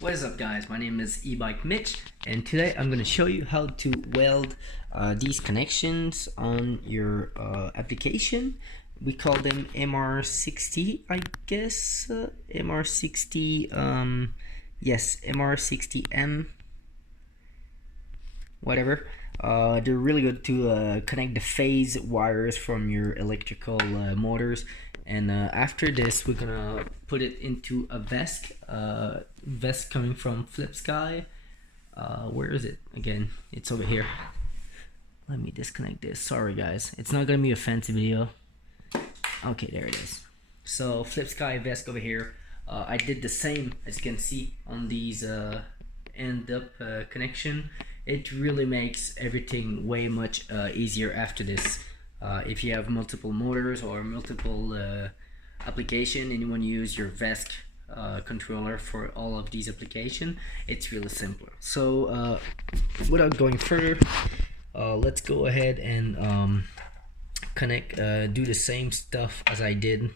What is up, guys? My name is Ebike Mitch, and today I'm going to show you how to weld these connections on your application. We call them mr60, I guess. mr60, yes, mr60m, whatever. They're really good to connect the phase wires from your electrical motors. And after this, we're gonna put it into a vesc. Vesc coming from flipsky. Where is it again? It's over here. Let me disconnect this. Sorry, guys. It's not gonna be a fancy video. Okay, there it is. So flipsky vesc over here. I did the same, as you can see, on these end up connection. It really makes everything way much easier after this. If you have multiple motors or multiple application and you want to use your vesc controller for all of these applications, it's really simpler. So without going further, let's go ahead and connect, do the same stuff as I did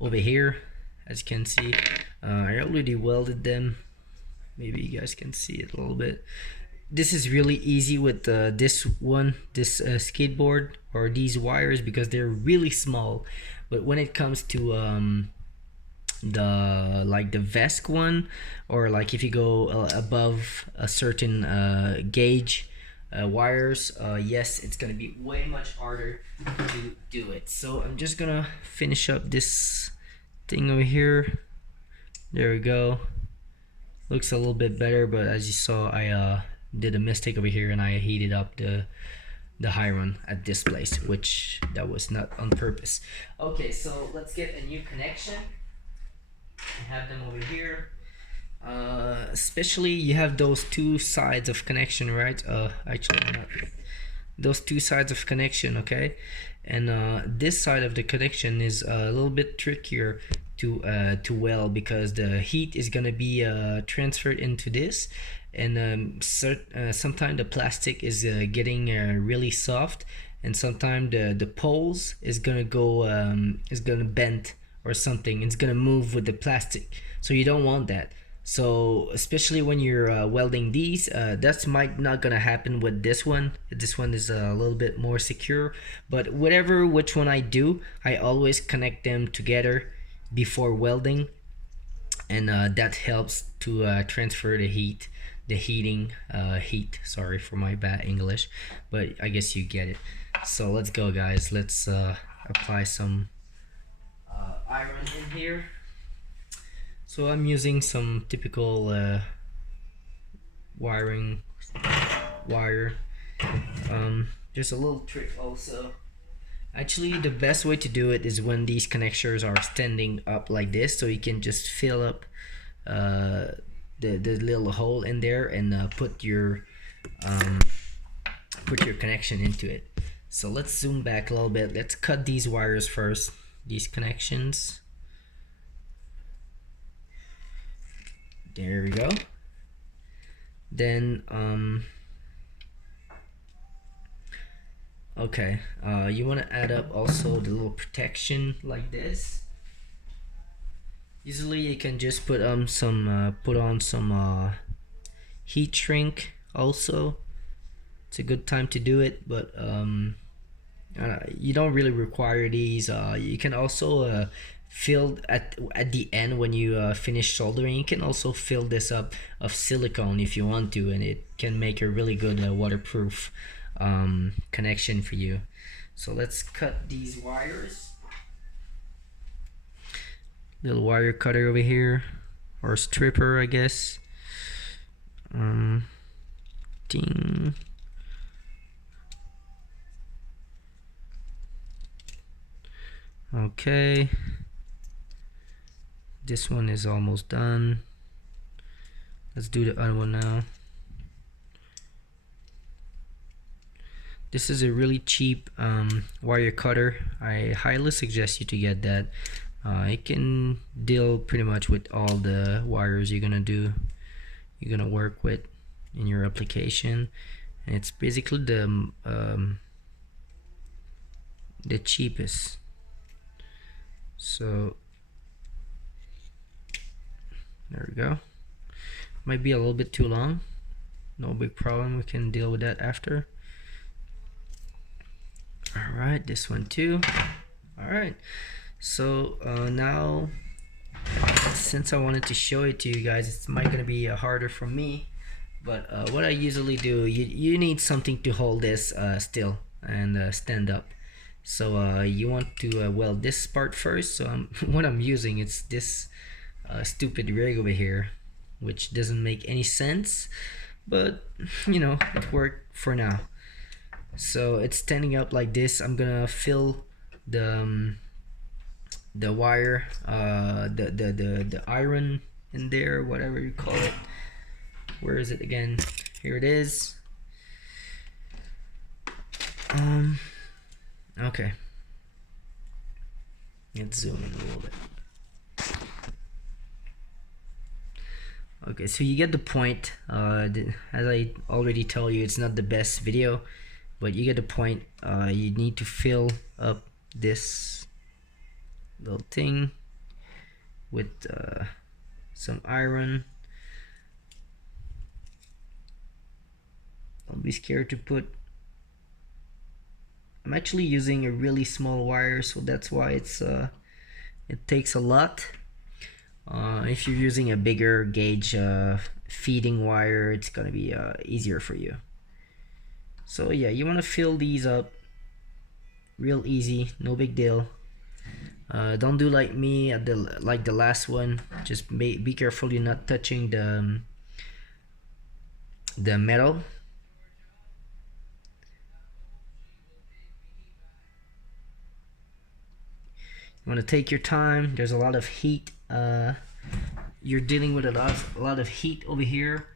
over here. As you can see, I already welded them. Maybe you guys can see it a little bit. This is really easy with this skateboard or these wires because they're really small. But when it comes to the vesc one, or like if you go above a certain gauge wires, yes, it's gonna be way much harder to do it. So I'm just gonna finish up this thing over here. There we go. Looks a little bit better, but as you saw, I did a mistake over here and I heated up the high run at this place, which that was not on purpose. Okay, so let's get a new connection and have them over here. Especially you have those two sides of connection, right? Actually not. Those two sides of connection, okay? And this side of the connection is a little bit trickier to weld because the heat is gonna be transferred into this, and sometimes the plastic is getting really soft, and sometimes the poles is gonna go is gonna bend or something. It's gonna move with the plastic, so you don't want that. So especially when you're welding these, that's might not gonna happen with this one. This one is a little bit more secure, but which one I do, I always connect them together before welding, and that helps to transfer the heat, sorry for my bad English, but I guess you get it. So let's go, guys. Let's apply some iron in here. So I'm using some typical wire. There's a little trick also. Actually, the best way to do it is when these connectors are standing up like this, so you can just fill up the little hole in there and put your connection into it. So let's zoom back a little bit. Let's cut these wires first, these connections. There we go. Then okay, you want to add up also the little protection like this. Usually you can just put on some heat shrink also. It's a good time to do it, but you don't really require these. You can also fill at the end when you finish soldering. You can also fill this up of silicone if you want to, and it can make a really good waterproof connection for you. So let's cut these wires. Little wire cutter over here, or stripper, I guess. Ding. Okay, this one is almost done. Let's do the other one now. This is a really cheap wire cutter. I highly suggest you to get that. It can deal pretty much with all the wires you're gonna work with in your application, and it's basically the cheapest. So there we go. Might be a little bit too long. No big problem, we can deal with that after. Alright, this one too. Alright, so now, since I wanted to show it to you guys, it's might gonna be harder for me, but what I usually do, you need something to hold this still and stand up. So you want to weld this part first. So what I'm using, it's this stupid rig over here, which doesn't make any sense, but you know, it worked for now. So it's standing up like this. I'm gonna fill the wire, the iron in there, whatever you call it. Where is it again? Here it is. Okay. Let's zoom in a little bit. Okay, so you get the point. As I already told you, it's not the best video, but you get the point. You need to fill up this little thing with some iron. Don't be scared to put. I'm actually using a really small wire, so that's why it takes a lot. If you're using a bigger gauge feeding wire, it's gonna be easier for you. So yeah, you want to fill these up real easy, no big deal. Don't do like me at the last one. Just be careful you're not touching the metal. You want to take your time. There's a lot of heat. You're dealing with a lot of heat over here.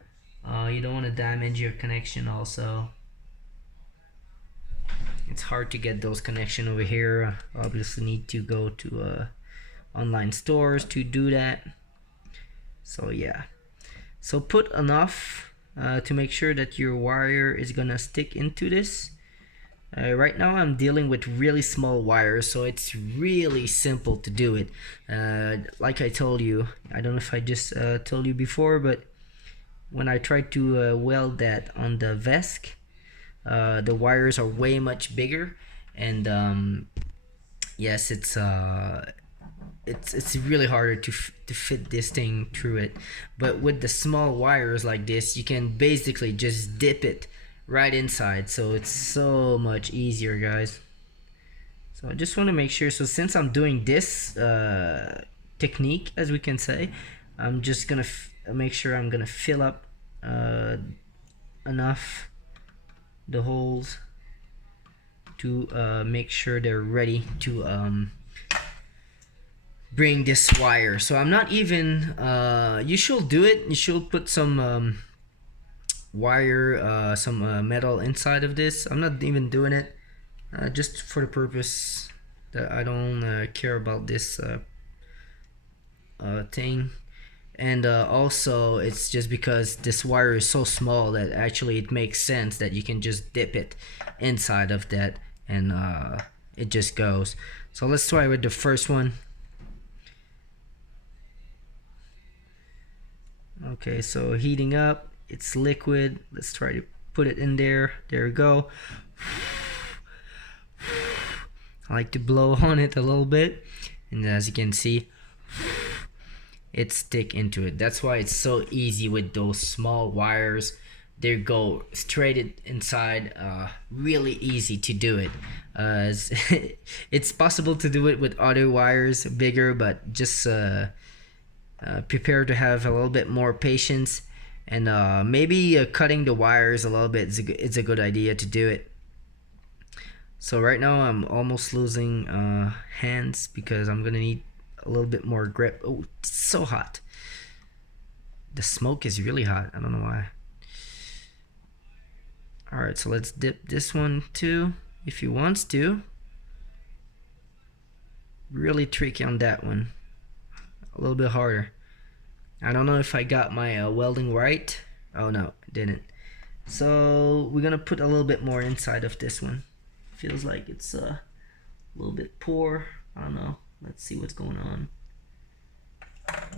You don't want to damage your connection also. It's hard to get those connection over here. Obviously need to go to online stores to do that. So yeah. So put enough to make sure that your wire is gonna stick into this. Right now I'm dealing with really small wires, so it's really simple to do it. Like I told you, I don't know if I just told you before, but when I tried to weld that on the vesc, the wires are way much bigger, and yes, it's really harder to fit this thing through it. But with the small wires like this, you can basically just dip it right inside, so it's so much easier, guys. So I just want to make sure. So since I'm doing this technique, as we can say, I'm just gonna make sure I'm gonna fill up enough the holes to make sure they're ready to bring this wire. So I'm not even you should do it. You should put some wire, some metal inside of this. I'm not even doing it just for the purpose that I don't care about this thing. And also it's just because this wire is so small that actually it makes sense that you can just dip it inside of that, and it just goes. So let's try with the first one. Okay, so heating up, it's liquid. Let's try to put it in there. There we go. I like to blow on it a little bit, and as you can see, it stick into it. That's why it's so easy with those small wires. They go straight inside. Really easy to do it. It's possible to do it with other wires bigger, but just prepare to have a little bit more patience, and maybe cutting the wires a little bit it's a good idea to do it. So right now I'm almost losing hands because I'm gonna need a little bit more grip. Oh, it's so hot. The smoke is really hot. I don't know why. Alright, so let's dip this one too if he wants to. Really tricky on that one. A little bit harder. I don't know if I got my welding right. Oh no, I didn't. So we're gonna put a little bit more inside of this one. Feels like it's a little bit poor. I don't know. Let's see what's going on.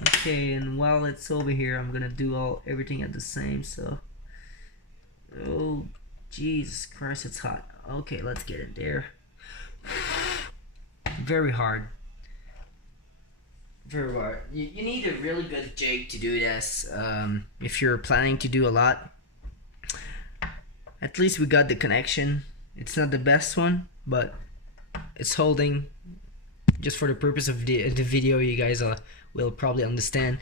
Okay, and while it's over here, I'm gonna do everything at the same. So, oh Jesus Christ, it's hot. Okay, let's get it there. Very hard. Very hard. You need a really good jig to do this. If you're planning to do a lot, at least we got the connection. It's not the best one, but it's holding. Just for the purpose of the video, you guys will probably understand.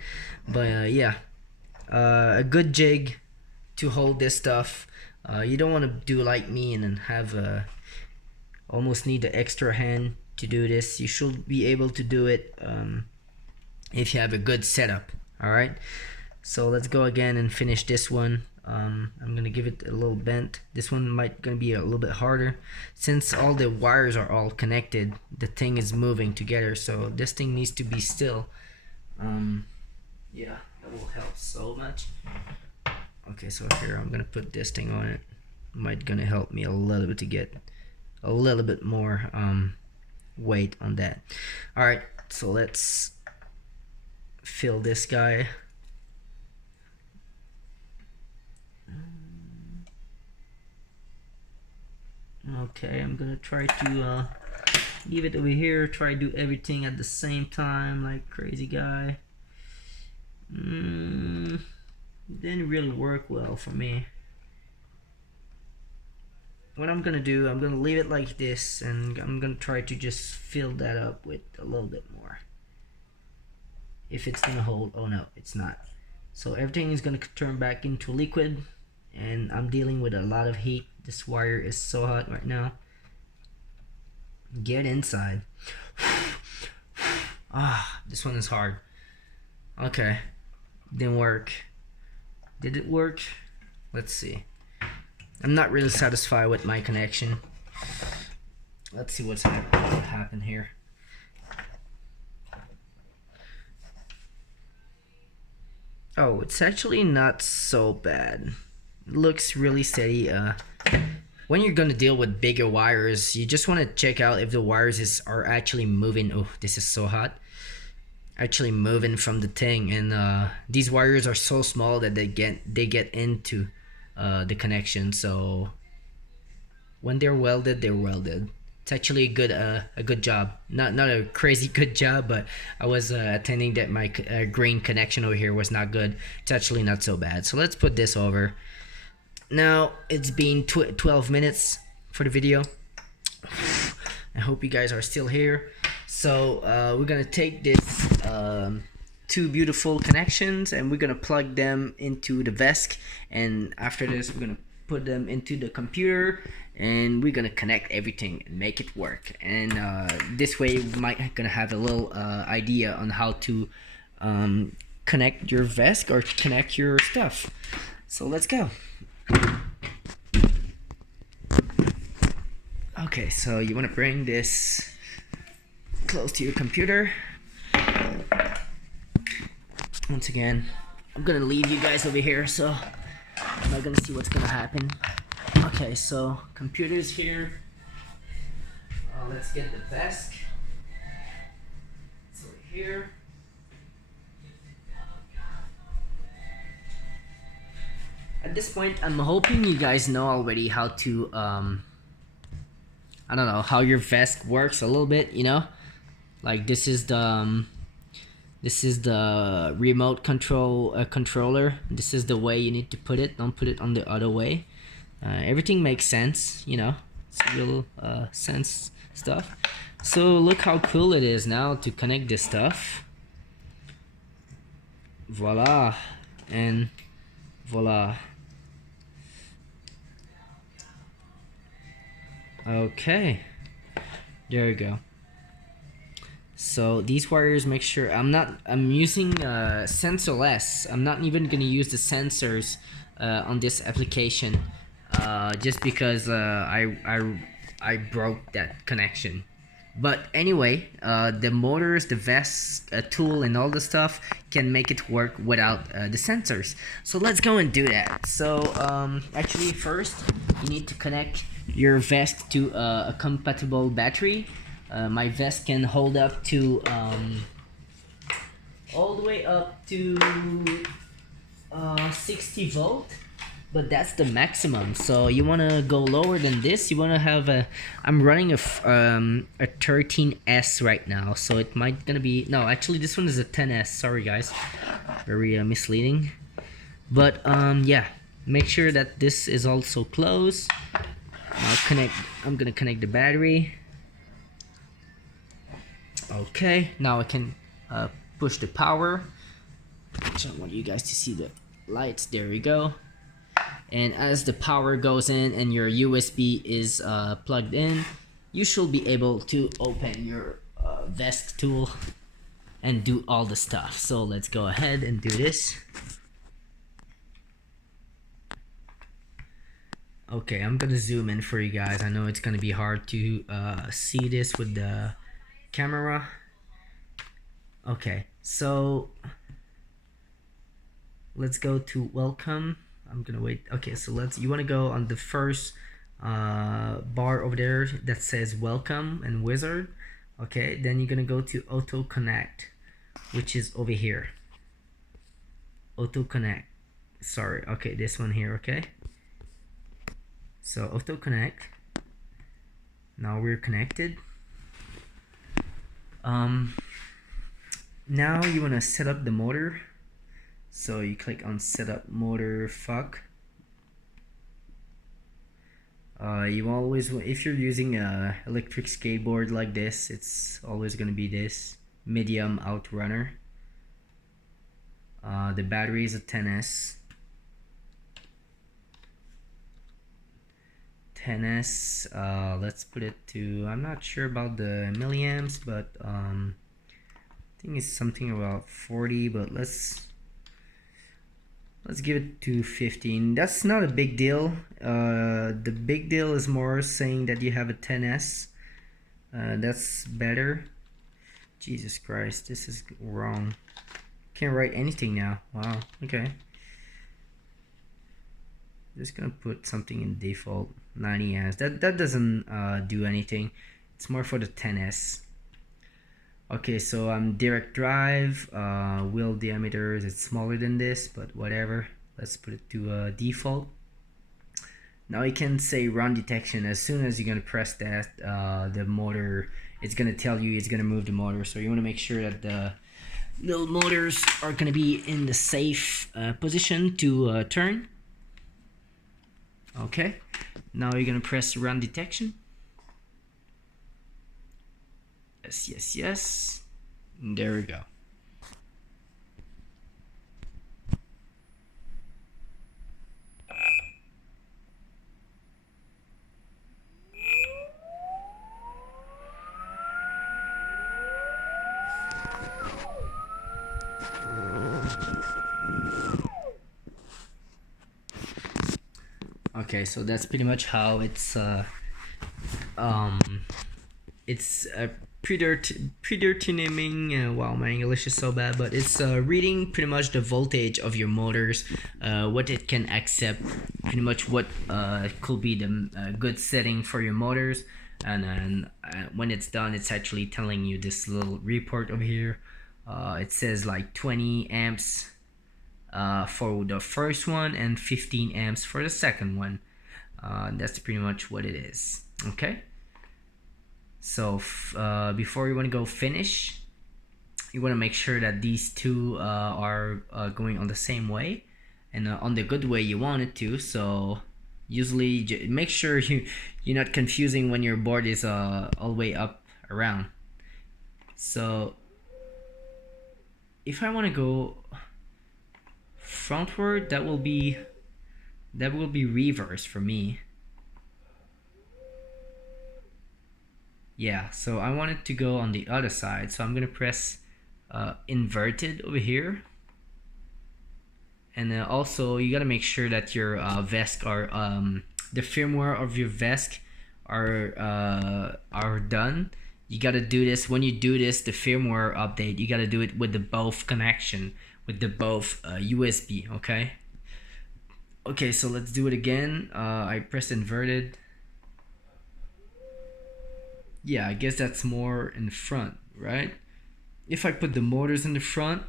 But yeah, a good jig to hold this stuff. You don't want to do like me and then have almost need the extra hand to do this. You should be able to do it if you have a good setup. All right, so let's go again and finish this one. I'm gonna give it a little bent. This one might gonna be a little bit harder since all the wires are all connected. The thing is moving together, so this thing needs to be still. Yeah, that will help so much. Okay, so here I'm gonna put this thing on it. Might gonna help me a little bit to get a little bit more weight on that. All right, so let's fill this guy. Okay, I'm gonna try to leave it over here, try to do everything at the same time like crazy guy. Didn't really work well for me. What I'm gonna do, I'm gonna leave it like this, and I'm gonna try to just fill that up with a little bit more. If it's gonna hold. Oh no, it's not. So everything is gonna turn back into liquid, and I'm dealing with a lot of heat. This wire is so hot right now. Get inside. This one is hard. Okay, didn't work. Did it work? Let's see. I'm not really satisfied with my connection. Let's see what's happened here. Oh, it's actually not so bad. It looks really steady. When you're gonna deal with bigger wires, you just want to check out if the wires are actually moving. Oh, this is so hot. Actually moving from the thing, and these wires are so small that they get into the connection. So when they're welded, they're welded. It's actually a good job. Not a crazy good job, but I was attending that my green connection over here was not good. It's actually not so bad. So let's put this over. Now it's been 12 minutes for the video. I hope you guys are still here. So we're gonna take this two beautiful connections and we're gonna plug them into the vesc, and after this we're gonna put them into the computer and we're gonna connect everything and make it work. And this way we might gonna have a little idea on how to connect your vesc or connect your stuff. So let's go. Okay, so you want to bring this close to your computer. Once again, I'm gonna leave you guys over here, so I'm not gonna see what's gonna happen. Okay, so computer's here. Let's get the vesc. It's over here. At this point, I'm hoping you guys know already how to, I don't know, how your vesc works a little bit, you know? Like this is the remote control controller. This is the way you need to put it. Don't put it on the other way. Everything makes sense, you know? It's real sense stuff. So look how cool it is now to connect this stuff. Voila. And voila. Okay, there you go. So these wires, make sure I'm using sensorless. I'm not even gonna use the sensors on this application just because I broke that connection. But anyway, the motors, the vesc tool and all the stuff can make it work without the sensors. So let's go and do that. So actually first you need to connect your vesc to a compatible battery. My vesc can hold up to all the way up to 60 volt, but that's the maximum. So you want to go lower than this. You want to have a, I'm running a 13S right now, so it might gonna be, no, actually this one is a 10S. Sorry guys, very misleading. But yeah, make sure that this is also closed. I'm gonna connect the battery. Okay, now I can push the power. So I want you guys to see the lights. There we go. And as the power goes in and your USB is plugged in, you should be able to open your vesc tool and do all the stuff. So let's go ahead and do this. Okay, I'm gonna zoom in for you guys. I know it's gonna be hard to see this with the camera. Okay, so let's go to welcome. I'm gonna wait. Okay, so you want to go on the first bar over there that says welcome and wizard. Okay, then you're gonna go to auto connect, which is over here. Auto connect, sorry. Okay, this one here. Okay, so auto connect. Now we're connected. Now you want to set up the motor, so you click on setup motor fuck. You always, if you're using a electric skateboard like this, it's always going to be this medium outrunner. The battery is a 10S. 10S, let's put it to, I'm not sure about the milliamps, but I think it's something about 40, but let's give it to 15. That's not a big deal. The big deal is more saying that you have a 10S. That's better. Jesus Christ, this is wrong. Can't write anything now. Wow, okay. Just gonna put something in default 90 amps. That doesn't do anything. It's more for the 10S. Okay, so I'm direct drive. Wheel diameters, it's smaller than this, but whatever. Let's put it to default. Now you can say run detection. As soon as you're gonna press that, the motor, it's gonna tell you it's gonna move the motor. So you want to make sure that the little motors are gonna be in the safe position to turn. Okay, now you're gonna press run detection. Yes, yes, yes. And there we go. Okay, so that's pretty much how it's predetermining. Wow, my English is so bad, but it's reading pretty much the voltage of your motors, what it can accept, pretty much what could be the good setting for your motors, and then when it's done, it's actually telling you this little report over here. It says like 20 amps for the first one and 15 amps for the second one. That's pretty much what it is. Okay, so before you want to go finish, you want to make sure that these two are going on the same way and on the good way you want it to. So usually make sure you're not confusing when your board is all the way up around. So if I want to go frontward, that will be reverse for me. Yeah, so I want it to go on the other side, so I'm gonna press inverted over here. And also you gotta make sure that your vesc are the firmware of your vesc are done. You gotta do this. When you do this, the firmware update, you gotta do it with the both connection, with the both USB. Okay, so let's do it again. I press inverted. Yeah, I guess that's more in front, right? If I put the motors in the front,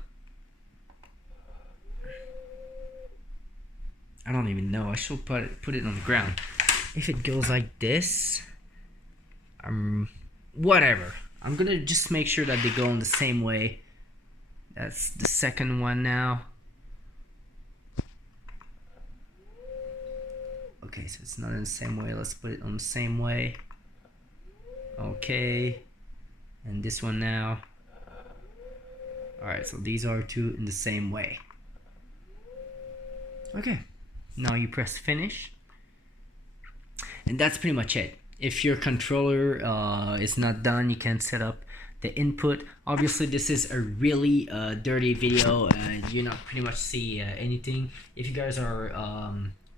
don't even know. I should put it on the ground. If it goes like this, whatever. I'm gonna just make sure that they go in the same way. That's the second one now. Okay, so it's not in the same way. Let's put it on the same way. Okay, and this one now. Alright, so these are two in the same way. Okay, now you press finish, and that's pretty much it. If your controller is not done, you can set up the input. Obviously this is a really dirty video and you not pretty much see anything. If you guys are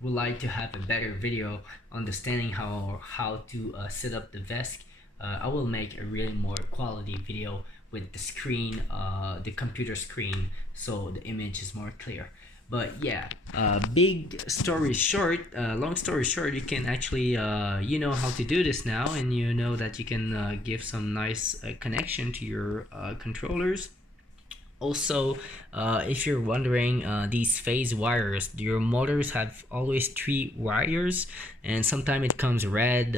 would like to have a better video understanding how to set up the vesc, I will make a really more quality video with the screen, the computer screen, so the image is more clear. But yeah, big story short, long story short, you can actually you know how to do this now, and you know that you can give some nice connection to your controllers. Also, if you're wondering, these phase wires, your motors have always 3 wires, and sometimes it comes red,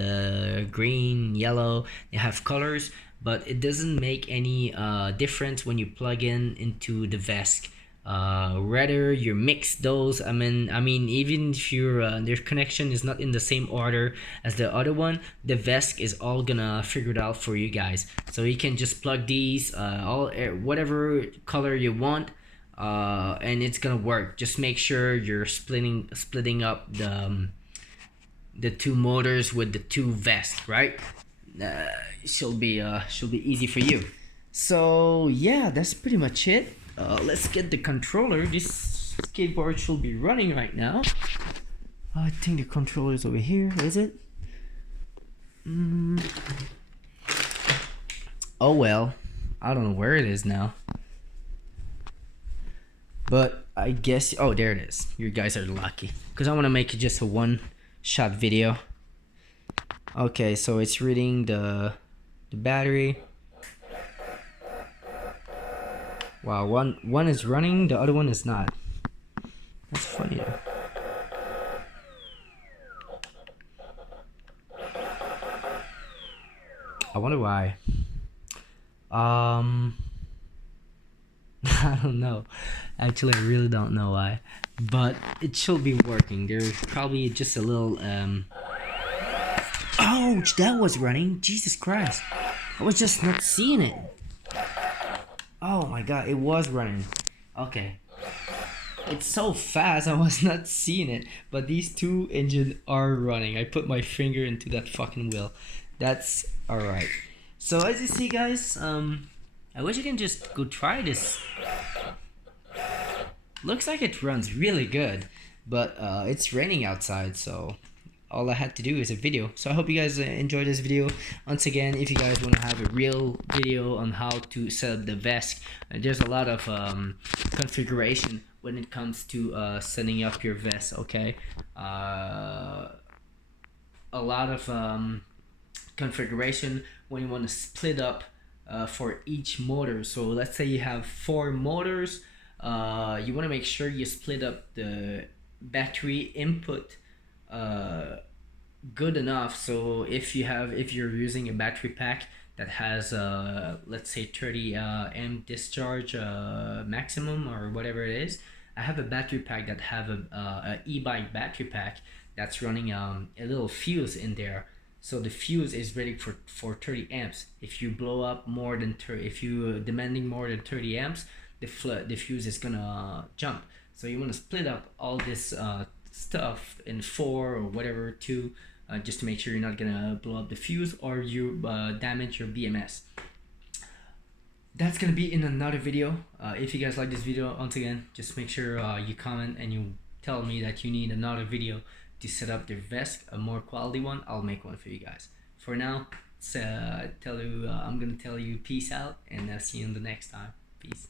green, yellow. They have colors, but it doesn't make any difference when you plug into the vesc. Rather you mix those. I mean even if their connection is not in the same order as the other one, the vesc is all gonna figure it out for you guys. So you can just plug these whatever color you want, and it's gonna work. Just make sure you're splitting up the 2 motors with the 2 vests, right? Should be easy for you. So yeah, that's pretty much it. Let's get the controller. This skateboard should be running right now. I think the controller is over here. Is it? Oh well, I don't know where it is now. But I guess, oh, there it is. You guys are lucky, because I want to make it just a one-shot video. Okay, so it's reading the battery. Wow, one is running, the other one is not. That's funny though. I wonder why. I don't know. Actually, I really don't know why. But it should be working. There's probably just a little ouch, that was running. Jesus Christ. I was just not seeing it. Oh my god, it was running. Okay. It's so fast, I was not seeing it. But these 2 engines are running. I put my finger into that fucking wheel. That's alright. So as you see, guys, I wish you can just go try this. Looks like it runs really good. But it's raining outside, so all I had to do is a video. So I hope you guys enjoyed this video. Once again, if you guys want to have a real video on how to set up the vesc, there's a lot of configuration when it comes to setting up your vest. Okay, a lot of configuration when you want to split up for each motor. So let's say you have 4 motors, you want to make sure you split up the battery input good enough. So if you're using a battery pack that has let's say 30 amp discharge maximum or whatever it is, I have a battery pack that have a Ebike battery pack that's running a little fuse in there. So the fuse is ready for 30 amps. If you blow up more than 30, if you demanding more than 30 amps, the fuse is gonna jump. So you want to split up all this stuff in 4 or whatever 2, just to make sure you're not gonna blow up the fuse or you damage your BMS. That's gonna be in another video. If you guys like this video, once again, just make sure you comment and you tell me that you need another video to set up the vesc, a more quality one. I'll make one for you guys. For now, I'm gonna tell you peace out, and I'll see you in the next time. Peace.